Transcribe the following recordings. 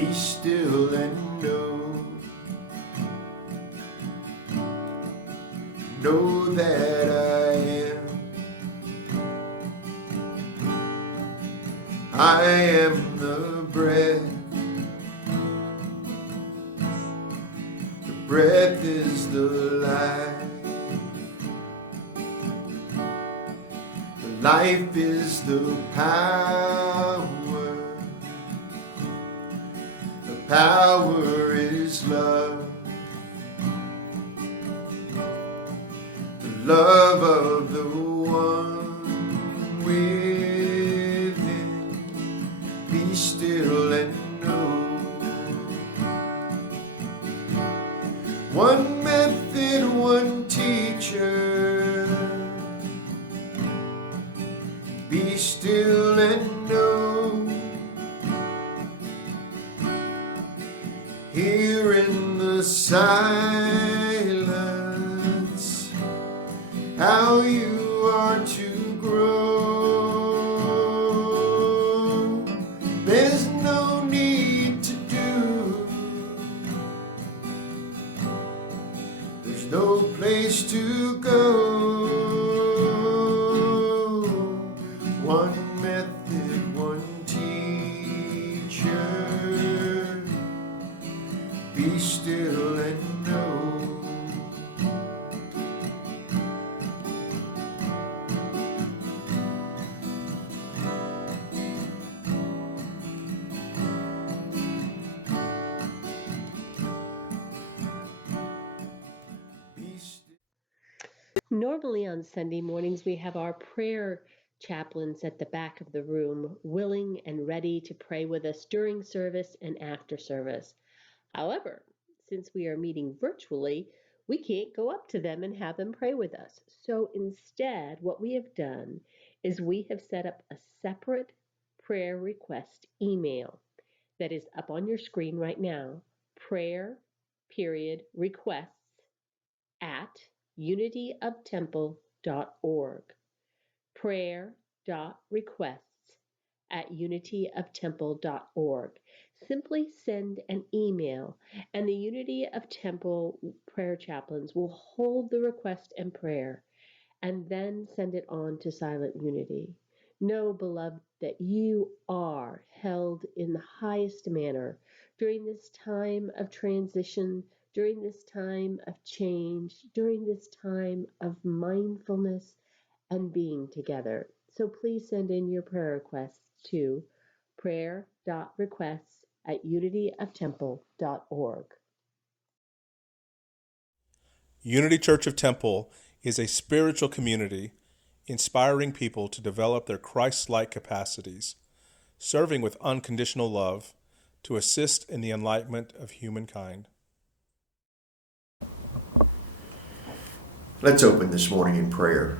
Be still and know that I am the breath. The breath is the life. The life is the power. The power is love. The love of the one within. Be still and know. One method, one teacher. Be still and know. Here in the silence, how you are to grow. There's no need to do. There's no place to go. One method, one teacher. Be still and know. Normally on Sunday mornings, we have our prayer chaplains at the back of the room, willing and ready to pray with us during service and after service. However, since we are meeting virtually, we can't go up to them and have them pray with us. So instead, what we have done is we have set up a separate prayer request email that is up on your screen right now, prayer.requests at unityoftemple.org. Prayer.requests at unityoftemple.org. Simply send an email, and the Unity of Temple prayer chaplains will hold the request and prayer and then send it on to Silent Unity. Know, beloved, that you are held in the highest manner during this time of transition, during this time of change, during this time of mindfulness and being together. So please send in your prayer requests to prayer.requests at unityoftemple.org. Unity Church of Temple is a spiritual community inspiring people to develop their Christ-like capacities, serving with unconditional love to assist in the enlightenment of humankind. Let's open this morning in prayer.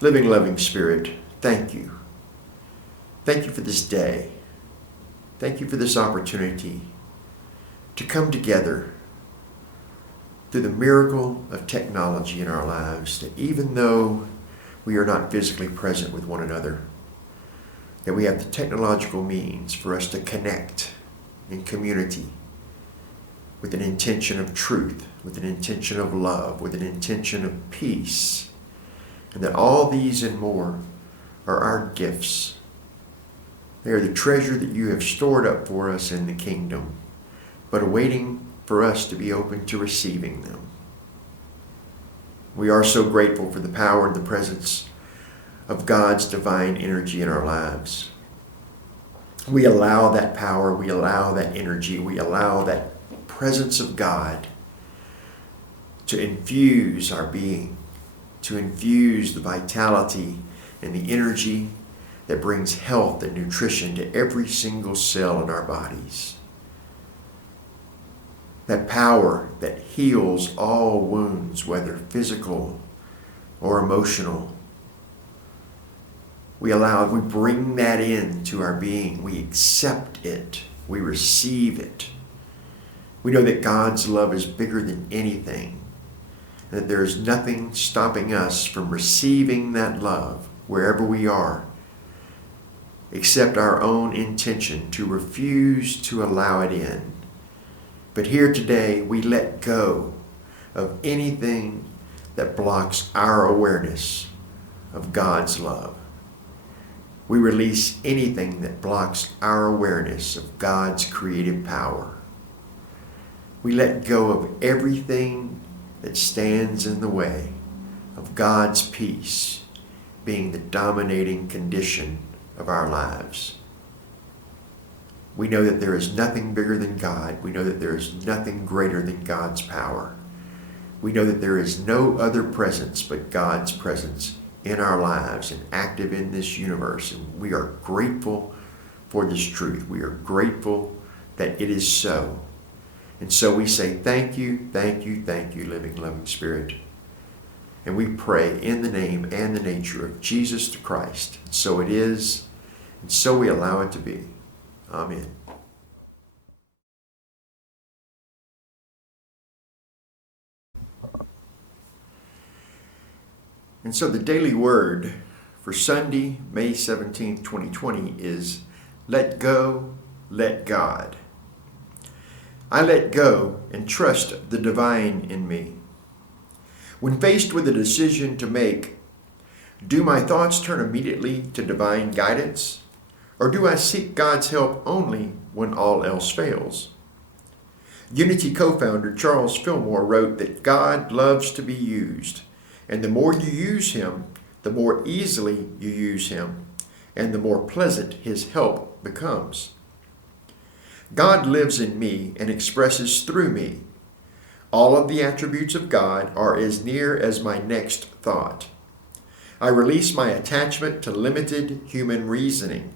Living, loving Spirit, thank you. Thank you for this day. Thank you for this opportunity to come together through the miracle of technology in our lives, that even though we are not physically present with one another, that we have the technological means for us to connect in community with an intention of truth, with an intention of love, with an intention of peace, and that all these and more are our gifts. They are the treasure that you have stored up for us in the kingdom, but awaiting for us to be open to receiving them. We are so grateful for the power and the presence of God's divine energy in our lives. We allow that power, we allow that energy, we allow that presence of God to infuse our being, to infuse the vitality and the energy that brings health and nutrition to every single cell in our bodies. That power that heals all wounds, whether physical or emotional. We bring that into our being. We accept it. We receive it. We know that God's love is bigger than anything, and that there is nothing stopping us from receiving that love wherever we are except our own intention to refuse to allow it in. But here today, we let go of anything that blocks our awareness of God's love. We release anything that blocks our awareness of God's creative power. We let go of everything that stands in the way of God's peace being the dominating condition of our lives. We know that there is nothing bigger than God. We know that there is nothing greater than God's power. We know that there is no other presence but God's presence in our lives and active in this universe. And we are grateful for this truth. We are grateful that it is so. And so we say, thank you, thank you, thank you, living, loving Spirit. And we pray in the name and the nature of Jesus the Christ. So it is, and so we allow it to be. Amen. And so the daily word for Sunday, May 17th, 2020 is let go, let God. I let go and trust the divine in me. When faced with a decision to make, do my thoughts turn immediately to divine guidance? Or do I seek God's help only when all else fails? Unity co-founder Charles Fillmore wrote that God loves to be used, and the more you use him, the more easily you use him, and the more pleasant his help becomes. God lives in me and expresses through me. All of the attributes of God are as near as my next thought. I release my attachment to limited human reasoning.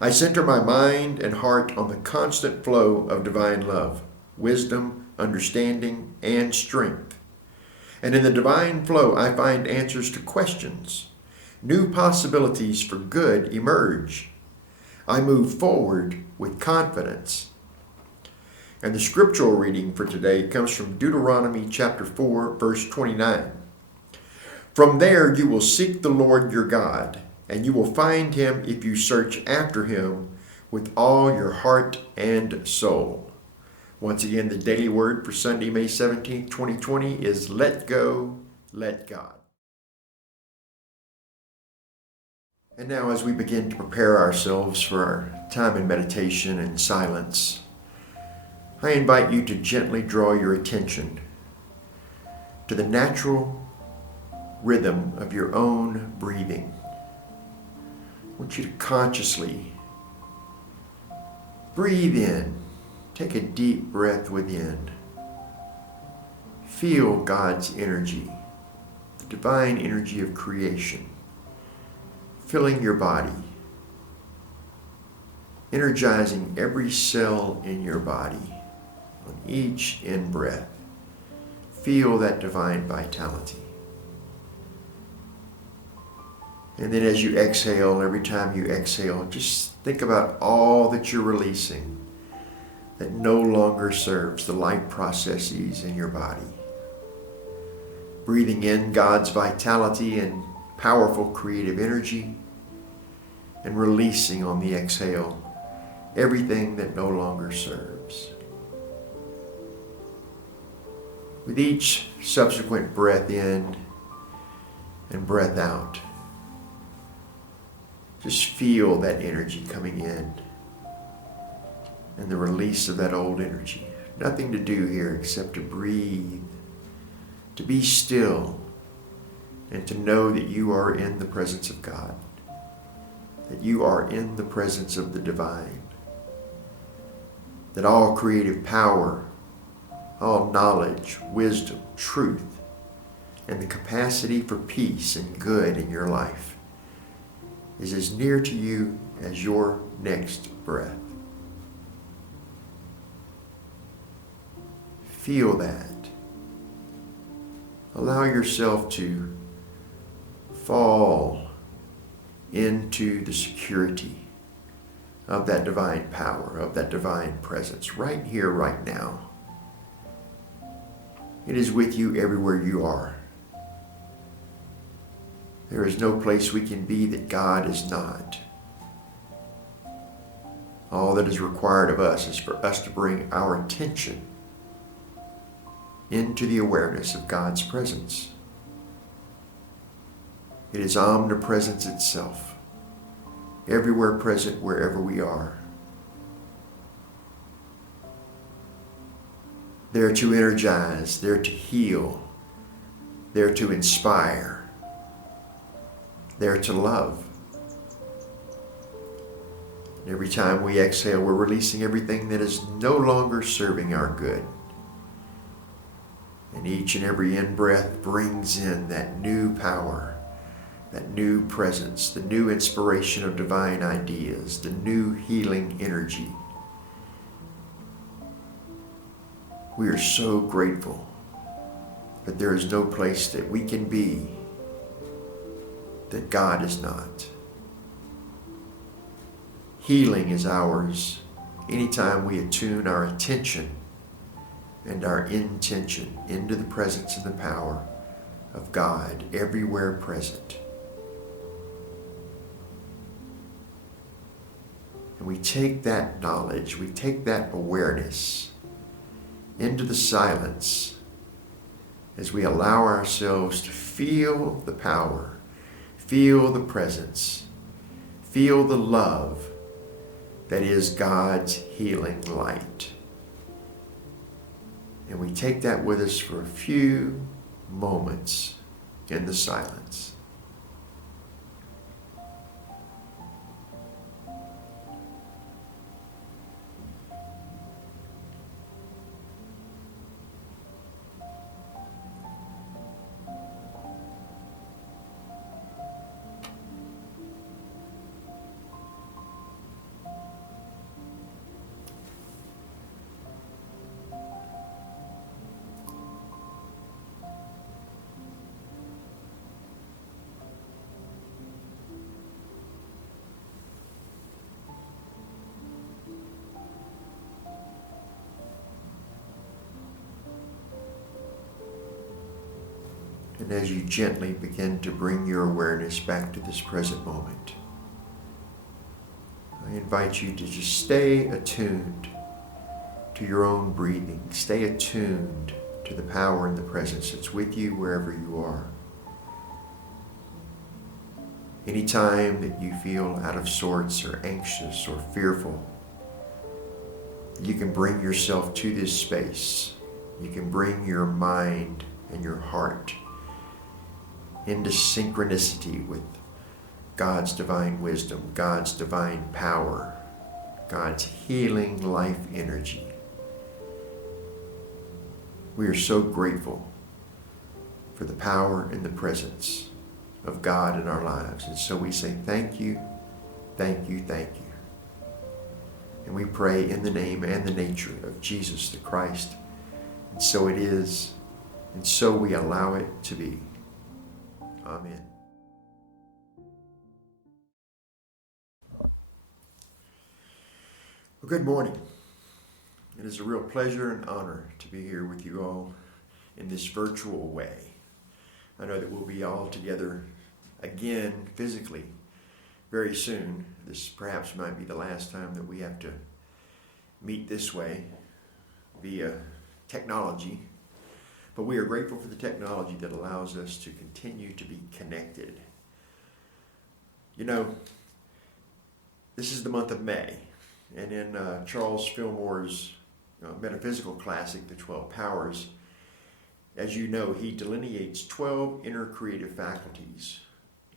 I center my mind and heart on the constant flow of divine love, wisdom, understanding, and strength. And in the divine flow, I find answers to questions. New possibilities for good emerge. I move forward with confidence. And the scriptural reading for today comes from Deuteronomy chapter 4, verse 29. From there you will seek the Lord your God, and you will find him if you search after him with all your heart and soul. Once again, the daily word for Sunday, May 17th, 2020 is let go, let God. And now as we begin to prepare ourselves for our time in meditation and silence, I invite you to gently draw your attention to the natural rhythm of your own breathing. I want you to consciously breathe in. Take a deep breath within. Feel God's energy, the divine energy of creation, filling your body, energizing every cell in your body on each in-breath. Feel that divine vitality. And then as you exhale, every time you exhale, just think about all that you're releasing that no longer serves the life processes in your body. Breathing in God's vitality and powerful creative energy, and releasing on the exhale everything that no longer serves. With each subsequent breath in and breath out, just feel that energy coming in and the release of that old energy. Nothing to do here except to breathe, to be still, and to know that you are in the presence of God, that you are in the presence of the divine, that all creative power, all knowledge, wisdom, truth, and the capacity for peace and good in your life is as near to you as your next breath. Feel that. Allow yourself to fall into the security of that divine power, of that divine presence, right here, right now. It is with you everywhere you are. There is no place we can be that God is not. All that is required of us is for us to bring our attention into the awareness of God's presence. It is omnipresence itself, everywhere present wherever we are. There to energize, there to heal, there to inspire, there to love. And every time we exhale, we're releasing everything that is no longer serving our good. And each and every in-breath brings in that new power, that new presence, the new inspiration of divine ideas, the new healing energy. We are so grateful that there is no place that we can be that God is not. Healing is ours anytime we attune our attention and our intention into the presence and the power of God everywhere present. And we take that knowledge, we take that awareness into the silence as we allow ourselves to feel the power, feel the presence, feel the love that is God's healing light. And we take that with us for a few moments in the silence. And as you gently begin to bring your awareness back to this present moment, I invite you to just stay attuned to your own breathing. Stay attuned to the power and the presence that's with you wherever you are. Anytime that you feel out of sorts or anxious or fearful, you can bring yourself to this space. You can bring your mind and your heart into synchronicity with God's divine wisdom, God's divine power, God's healing life energy. We are so grateful for the power and the presence of God in our lives. And so we say thank you, thank you, thank you. And we pray in the name and the nature of Jesus the Christ. And so it is, and so we allow it to be. Amen. Well, good morning. It is a real pleasure and honor to be here with you all in this virtual way. I know that we'll be all together again physically very soon. This perhaps might be the last time that we have to meet this way via technology. But we are grateful for the technology that allows us to continue to be connected. You know, this is the month of May, and in Charles Fillmore's metaphysical classic, The 12 Powers, as you know, he delineates 12 inner creative faculties,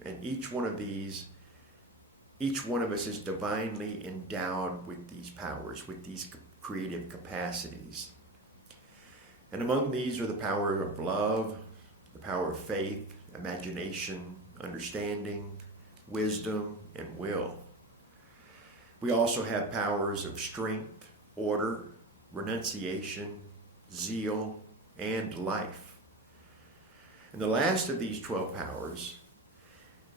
and each one of us is divinely endowed with these powers, with these creative capacities. And among these are the power of love, the power of faith, imagination, understanding, wisdom, and will. We also have powers of strength, order, renunciation, zeal, and life. And the last of these 12 powers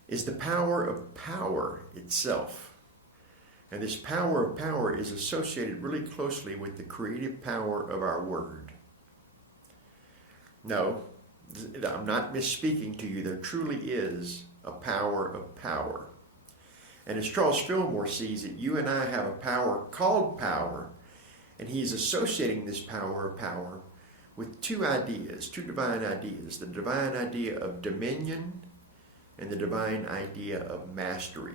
is the power of power itself. And this power of power is associated really closely with the creative power of our word. No, I'm not misspeaking to you. There truly is a power of power. And as Charles Fillmore sees it, you and I have a power called power, and he's associating this power of power with two ideas, two divine ideas, the divine idea of dominion and the divine idea of mastery.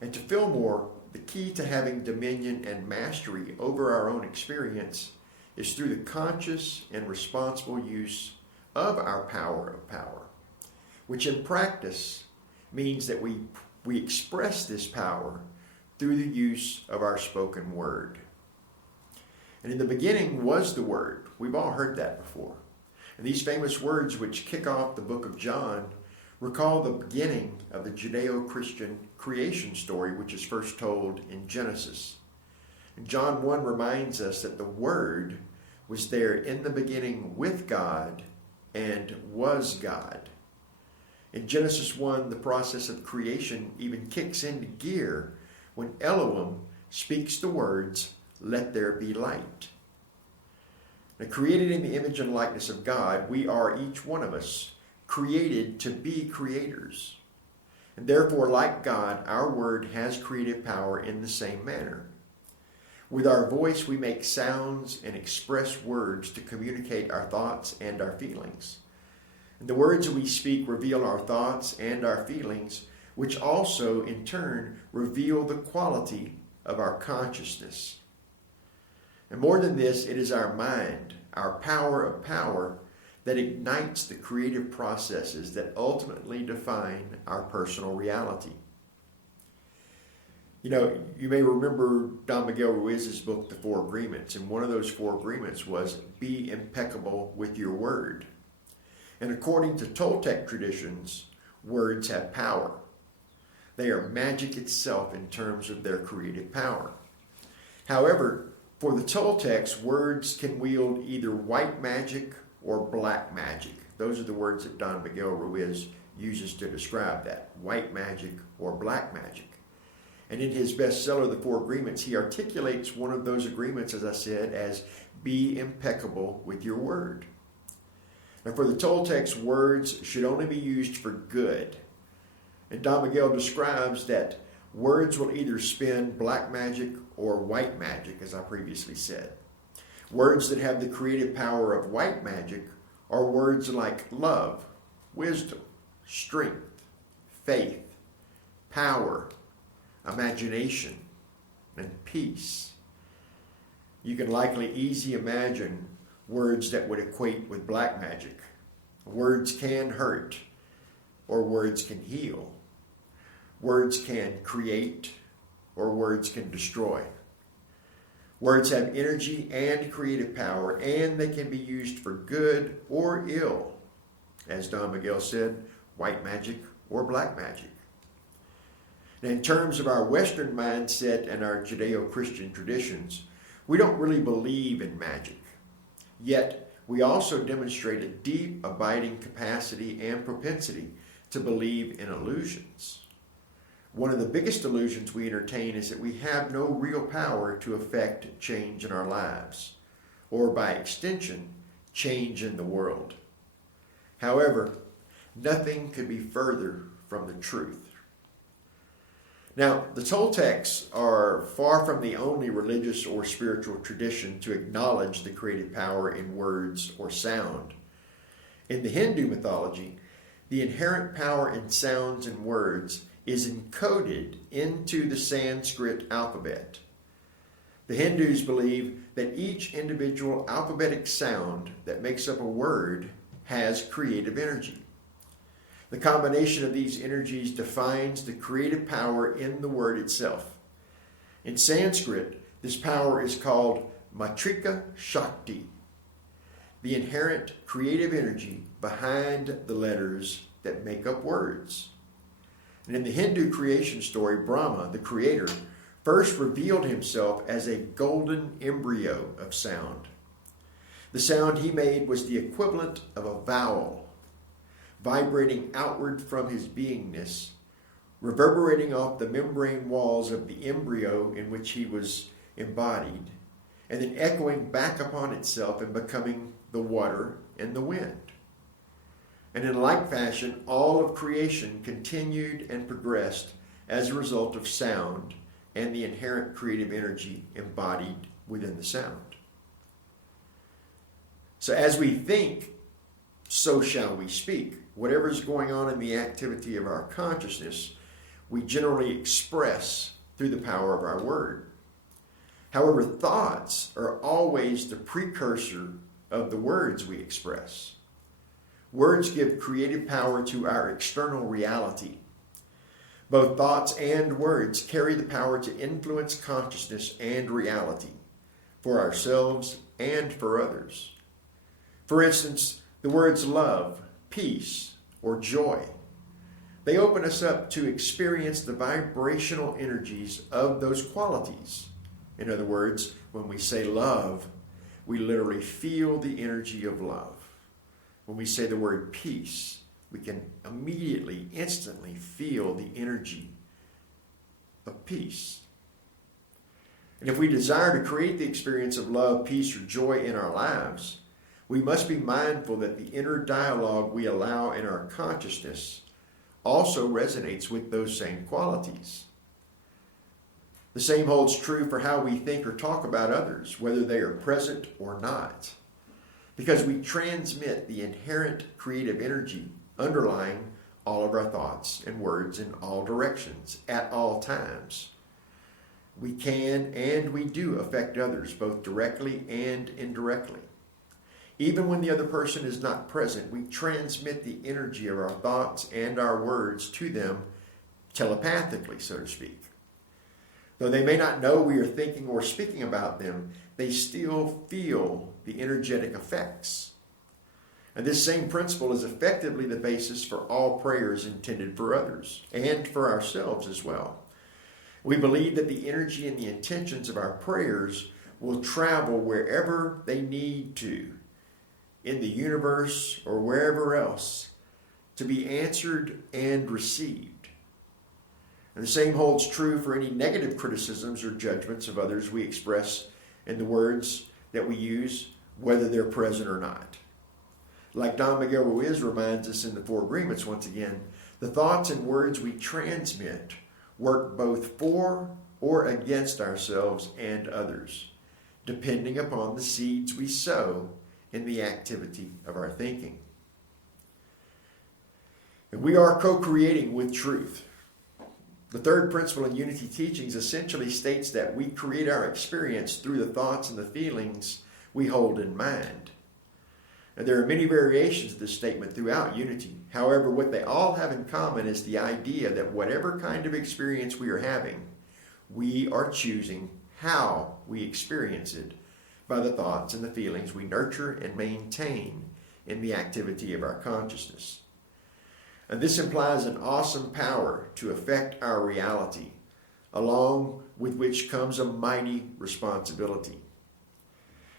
And to Fillmore, the key to having dominion and mastery over our own experience is through the conscious and responsible use of our power of power, which in practice means that we express this power through the use of our spoken word. And in the beginning was the Word. We've all heard that before. And these famous words which kick off the book of John recall the beginning of the Judeo-Christian creation story, which is first told in Genesis. And John 1 reminds us that the Word was there in the beginning with God and was God. In Genesis 1, the process of creation even kicks into gear when Elohim speaks the words, "Let there be light." Now, created in the image and likeness of God, we are, each one of us, created to be creators. And therefore, like God, our word has creative power in the same manner. With our voice, we make sounds and express words to communicate our thoughts and our feelings. And the words we speak reveal our thoughts and our feelings, which also, in turn, reveal the quality of our consciousness. And more than this, it is our mind, our power of power, that ignites the creative processes that ultimately define our personal reality. You know, you may remember Don Miguel Ruiz's book, The Four Agreements, and one of those four agreements was, be impeccable with your word. And according to Toltec traditions, words have power. They are magic itself in terms of their creative power. However, for the Toltecs, words can wield either white magic or black magic. Those are the words that Don Miguel Ruiz uses to describe that, white magic or black magic. And in his bestseller, The Four Agreements, he articulates one of those agreements, as I said, as be impeccable with your word. Now, for the Toltecs, words should only be used for good. And Don Miguel describes that words will either spin black magic or white magic, as I previously said. Words that have the creative power of white magic are words like love, wisdom, strength, faith, power, imagination, and peace. You can likely easily imagine words that would equate with black magic. Words can hurt, or words can heal. Words can create, or words can destroy. Words have energy and creative power, and they can be used for good or ill. As Don Miguel said, white magic or black magic. Now, in terms of our Western mindset and our Judeo-Christian traditions, we don't really believe in magic. Yet, we also demonstrate a deep, abiding capacity and propensity to believe in illusions. One of the biggest illusions we entertain is that we have no real power to affect change in our lives, or by extension, change in the world. However, nothing could be further from the truth. Now, the Toltecs are far from the only religious or spiritual tradition to acknowledge the creative power in words or sound. In the Hindu mythology, the inherent power in sounds and words is encoded into the Sanskrit alphabet. The Hindus believe that each individual alphabetic sound that makes up a word has creative energy. The combination of these energies defines the creative power in the word itself. In Sanskrit, this power is called Matrika Shakti, the inherent creative energy behind the letters that make up words. And in the Hindu creation story, Brahma, the creator, first revealed himself as a golden embryo of sound. The sound he made was the equivalent of a vowel, vibrating outward from his beingness, reverberating off the membrane walls of the embryo in which he was embodied, and then echoing back upon itself and becoming the water and the wind. And in like fashion, all of creation continued and progressed as a result of sound and the inherent creative energy embodied within the sound. So as we think, so shall we speak. Whatever is going on in the activity of our consciousness, we generally express through the power of our word. However, thoughts are always the precursor of the words we express. Words give creative power to our external reality. Both thoughts and words carry the power to influence consciousness and reality for ourselves and for others. For instance, the words love, peace, or joy. They open us up to experience the vibrational energies of those qualities. In other words, when we say love, we literally feel the energy of love. When we say the word peace, we can immediately, instantly feel the energy of peace. And if we desire to create the experience of love, peace, or joy in our lives, we must be mindful that the inner dialogue we allow in our consciousness also resonates with those same qualities. The same holds true for how we think or talk about others, whether they are present or not, because we transmit the inherent creative energy underlying all of our thoughts and words in all directions, at all times. We can and we do affect others, both directly and indirectly. Even when the other person is not present, we transmit the energy of our thoughts and our words to them telepathically, so to speak. Though they may not know we are thinking or speaking about them, they still feel the energetic effects. And this same principle is effectively the basis for all prayers intended for others and for ourselves as well. We believe that the energy and the intentions of our prayers will travel wherever they need to in the universe or wherever else to be answered and received. And the same holds true for any negative criticisms or judgments of others we express in the words that we use, whether they're present or not. Like Don Miguel Ruiz reminds us in the Four Agreements once again, the thoughts and words we transmit work both for or against ourselves and others, depending upon the seeds we sow in the activity of our thinking. And we are co-creating with truth. The third principle in Unity teachings essentially states that we create our experience through the thoughts and the feelings we hold in mind. And there are many variations of this statement throughout Unity. However, what they all have in common is the idea that whatever kind of experience we are having, we are choosing how we experience it by the thoughts and the feelings we nurture and maintain in the activity of our consciousness. And this implies an awesome power to affect our reality, along with which comes a mighty responsibility.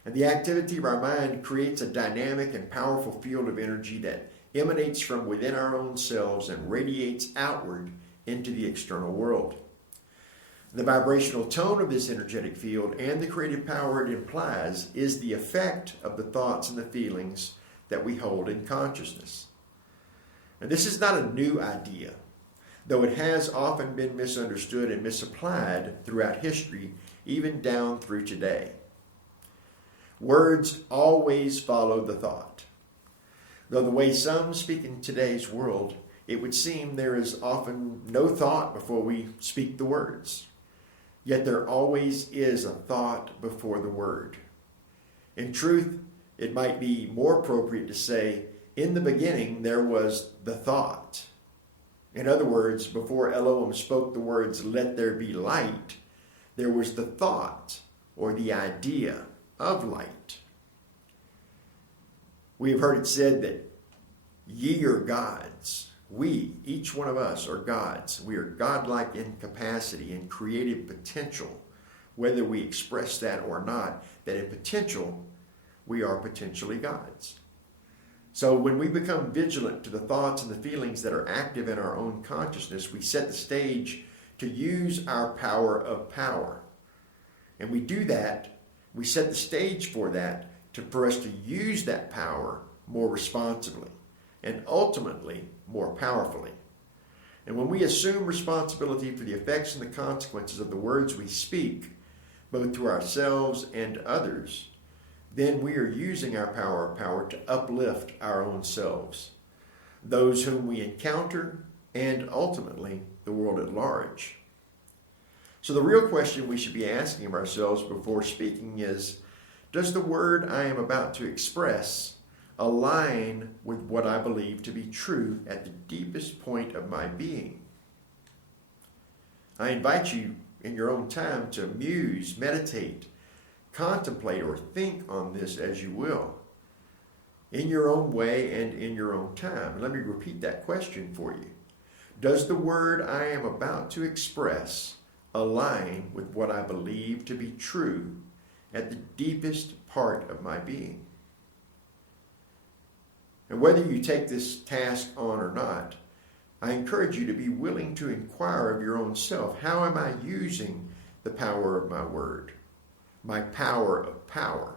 And the activity of our mind creates a dynamic and powerful field of energy that emanates from within our own selves and radiates outward into the external world. The vibrational tone of this energetic field and the creative power it implies is the effect of the thoughts and the feelings that we hold in consciousness. And this is not a new idea, though it has often been misunderstood and misapplied throughout history, even down through today. Words always follow the thought. Though the way some speak in today's world, it would seem there is often no thought before we speak the words. Yet there always is a thought before the word. In truth, it might be more appropriate to say, in the beginning there was the thought. In other words, before Elohim spoke the words, "Let there be light," there was the thought or the idea of light. We have heard it said that ye are gods. We, each one of us, are gods. We are godlike in capacity and creative potential, whether we express that or not, that in potential, we are potentially gods. So when we become vigilant to the thoughts and the feelings that are active in our own consciousness, we set the stage to use our power of power. And we do that, we set the stage for that, for us to use that power more responsibly and ultimately more powerfully. And when we assume responsibility for the effects and the consequences of the words we speak, both to ourselves and others, then we are using our power to uplift our own selves, those whom we encounter, and ultimately the world at large. So the real question we should be asking of ourselves before speaking is, does the word I am about to express align with what I believe to be true at the deepest point of my being? I invite you in your own time to muse, meditate, contemplate, or think on this as you will, in your own way and in your own time. Let me repeat that question for you. Does the word I am about to express align with what I believe to be true at the deepest part of my being? And whether you take this task on or not, I encourage you to be willing to inquire of your own self. How am I using the power of my word? My power of power.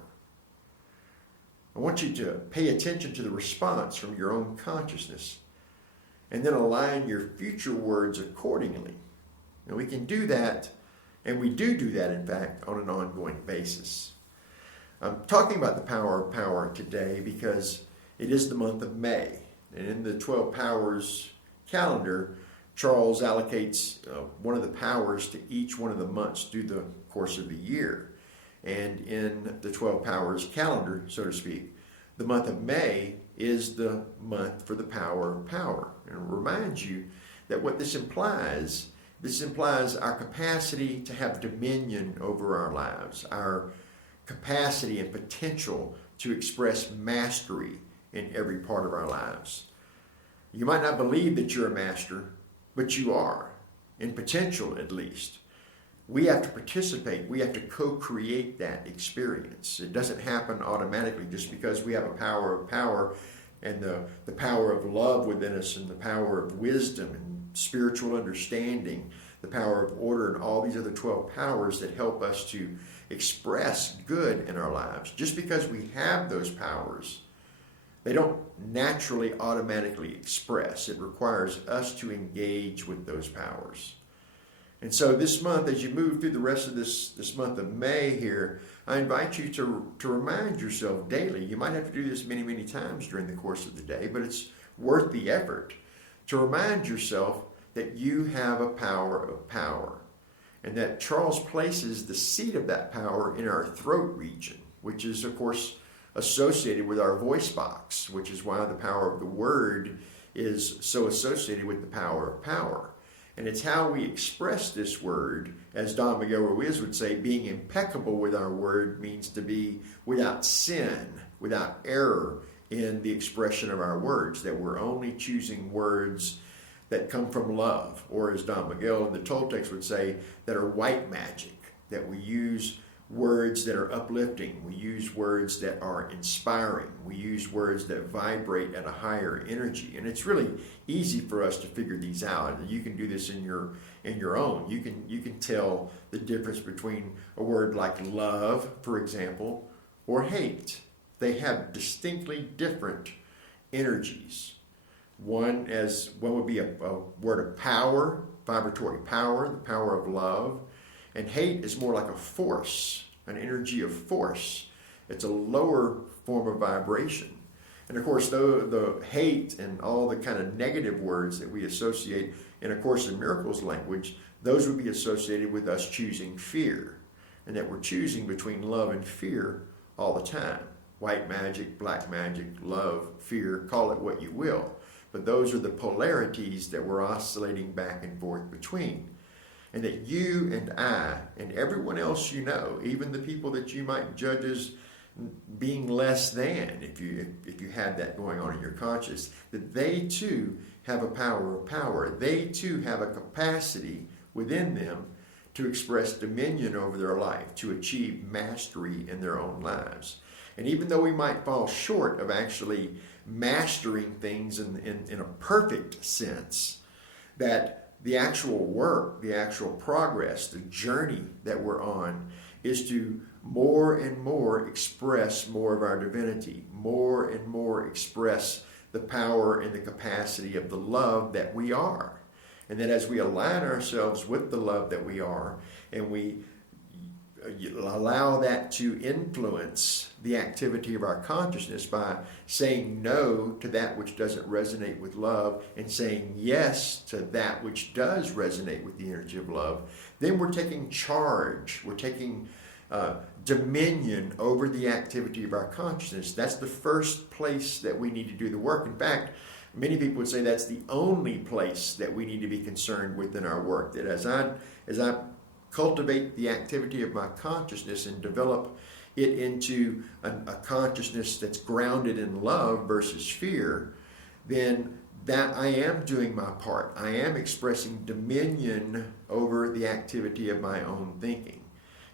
I want you to pay attention to the response from your own consciousness and then align your future words accordingly. And we can do that, and we do that, in fact, on an ongoing basis. I'm talking about the power of power today because it is the month of May. And in the 12 Powers calendar, Charles allocates one of the powers to each one of the months through the course of the year. And in the 12 Powers calendar, so to speak, the month of May is the month for the power of power. And it reminds you that what this implies our capacity to have dominion over our lives, our capacity and potential to express mastery in every part of our lives. You might not believe that you're a master, but you are, in potential at least. We have to participate. We have to co-create that experience. It doesn't happen automatically just because we have a power of power and the power of love within us and the power of wisdom and spiritual understanding, the power of order and all these other 12 powers that help us to express good in our lives. Just because we have those powers, they don't naturally automatically express. It requires us to engage with those powers. And so this month, as you move through the rest of this month of May here, I invite you to remind yourself daily. You might have to do this many, many times during the course of the day, but it's worth the effort to remind yourself that you have a power of power and that Charles places the seat of that power in our throat region, which is, of course, associated with our voice box, which is why the power of the word is so associated with the power of power. And it's how we express this word, as Don Miguel Ruiz would say, being impeccable with our word means to be without sin, without error in the expression of our words, that we're only choosing words that come from love, or as Don Miguel in the Toltecs would say, that are white magic, that we use words that are uplifting, we use words that are inspiring, we use words that vibrate at a higher energy. And it's really easy for us to figure these out. You can do this in your own. You can tell the difference between a word like love, for example, or hate. They have distinctly different energies. One would be a word of power, vibratory power, the power of love. And hate is more like a force, an energy of force. It's a lower form of vibration. And of course, the hate and all the kind of negative words that we associate in A Course in Miracles language, those would be associated with us choosing fear. And that we're choosing between love and fear all the time. White magic, black magic, love, fear, call it what you will. But those are the polarities that we're oscillating back and forth between. And that you and I and everyone else you know, even the people that you might judge as being less than, if you have that going on in your conscious, that they too have a power of power. They too have a capacity within them to express dominion over their life, to achieve mastery in their own lives. And even though we might fall short of actually mastering things in a perfect sense, that the actual work, the actual progress, the journey that we're on is to more and more express more of our divinity, more and more express the power and the capacity of the love that we are. And that as we align ourselves with the love that we are, and we allow that to influence the activity of our consciousness by saying no to that which doesn't resonate with love and saying yes to that which does resonate with the energy of love, then we're taking charge. We're taking dominion over the activity of our consciousness. That's the first place that we need to do the work. In fact, many people would say that's the only place that we need to be concerned with in our work. That as I cultivate the activity of my consciousness and develop it into a consciousness that's grounded in love versus fear, then that I am doing my part. I am expressing dominion over the activity of my own thinking.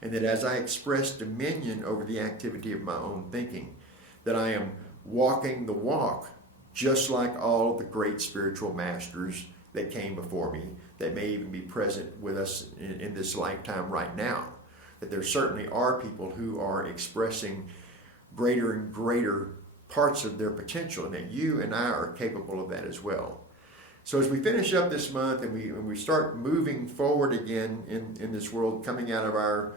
And that as I express dominion over the activity of my own thinking, that I am walking the walk just like all the great spiritual masters that came before me, that may even be present with us in this lifetime right now. That there certainly are people who are expressing greater and greater parts of their potential, and that you and I are capable of that as well. So as we finish up this month and we start moving forward again in this world, coming out of our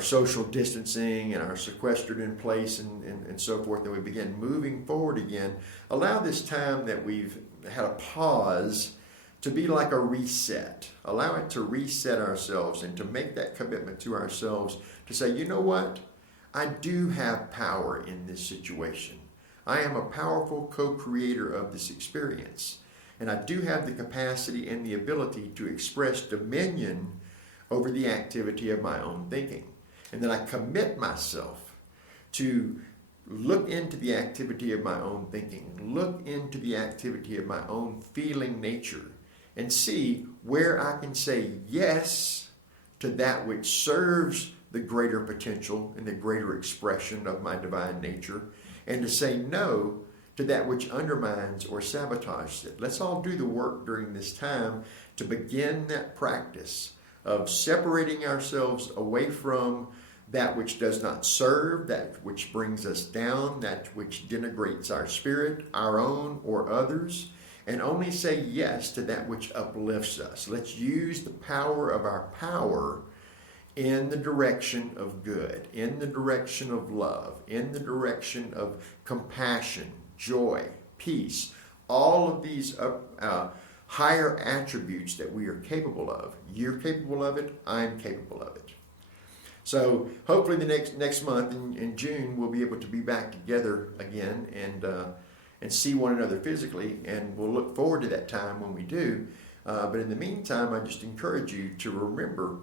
social distancing and our sequestered in place and so forth, and we begin moving forward again, allow this time that we've had a pause to be like a reset. Allow it to reset ourselves and to make that commitment to ourselves to say, you know what? I do have power in this situation. I am a powerful co-creator of this experience. And I do have the capacity and the ability to express dominion over the activity of my own thinking. And then I commit myself to look into the activity of my own thinking, look into the activity of my own feeling nature, and see where I can say yes to that which serves the greater potential and the greater expression of my divine nature, and to say no to that which undermines or sabotages it. Let's all do the work during this time to begin that practice of separating ourselves away from that which does not serve, that which brings us down, that which denigrates our spirit, our own or others, and only say yes to that which uplifts us. Let's use the power of our power in the direction of good, in the direction of love, in the direction of compassion, joy, peace, all of these higher attributes that we are capable of. You're capable of it, I'm capable of it. So hopefully the next month in June we'll be able to be back together again and see one another physically, and we'll look forward to that time when we do. But in the meantime, I just encourage you to remember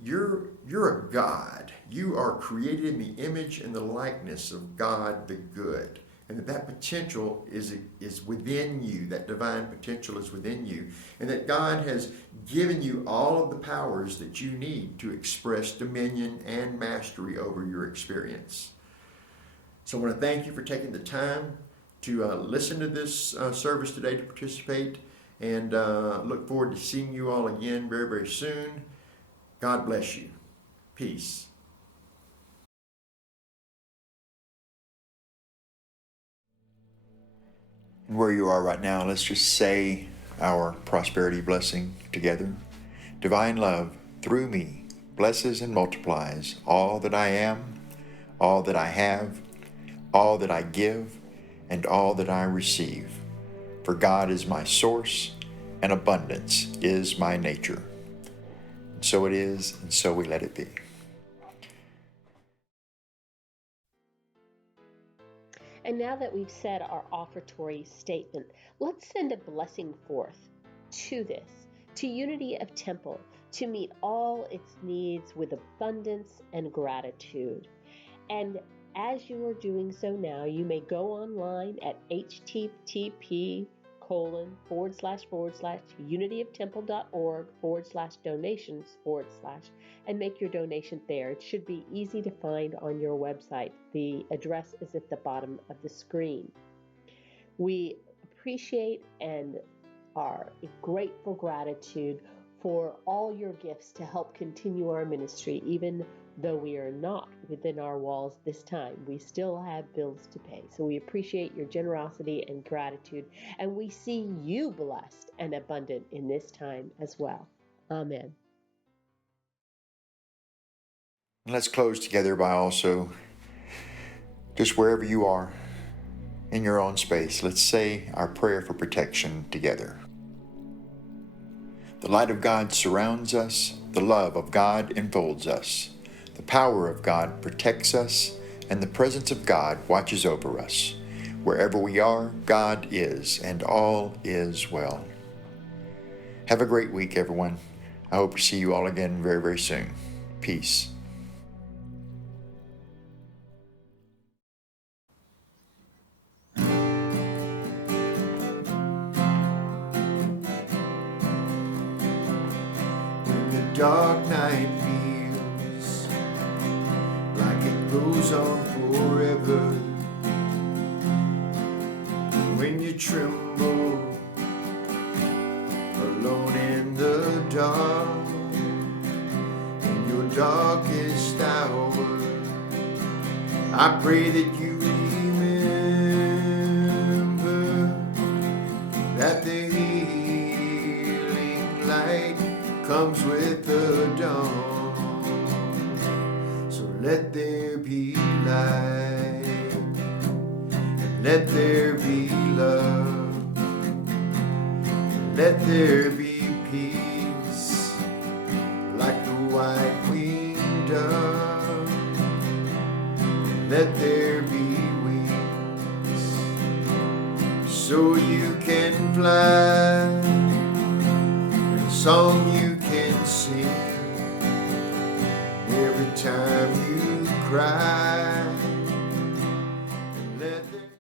you're a God. You are created in the image and the likeness of God the good. And that potential is within you. That divine potential is within you. And that God has given you all of the powers that you need to express dominion and mastery over your experience. So I want to thank you for taking the time to listen to this service today, to participate, and look forward to seeing you all again very, very soon. God bless you. Peace. And where you are right now, let's just say our prosperity blessing together. Divine love, through me, blesses and multiplies all that I am, all that I have, all that I give, and all that I receive. For God is my source, and abundance is my nature. And so it is, and so we let it be. And now that we've said our offertory statement, let's send a blessing forth to Unity of Temple, to meet all its needs with abundance and gratitude. And as you are doing so now, you may go online at http://unityoftemple.org/donations/ and make your donation there. It should be easy to find on your website. The address is at the bottom of the screen. We appreciate and are in grateful gratitude for all your gifts to help continue our ministry, even though we are not within our walls this time, we still have bills to pay. So we appreciate your generosity and gratitude, and we see you blessed and abundant in this time as well. Amen. And let's close together by also, just wherever you are, in your own space, let's say our prayer for protection together. The light of God surrounds us, the love of God enfolds us, the power of God protects us, and the presence of God watches over us. Wherever we are, God is, and all is well. Have a great week, everyone. I hope to see you all again very, very soon. Peace. When the dark night feels like it goes on forever, when you tremble alone in the dark, in your darkest hour, I pray that you remember that the healing light comes with the dawn. So let there be light, and let there be love, let there be peace, like the white-winged dove. Let there be wings, so you can fly, and a song you can sing every time you cry. And let there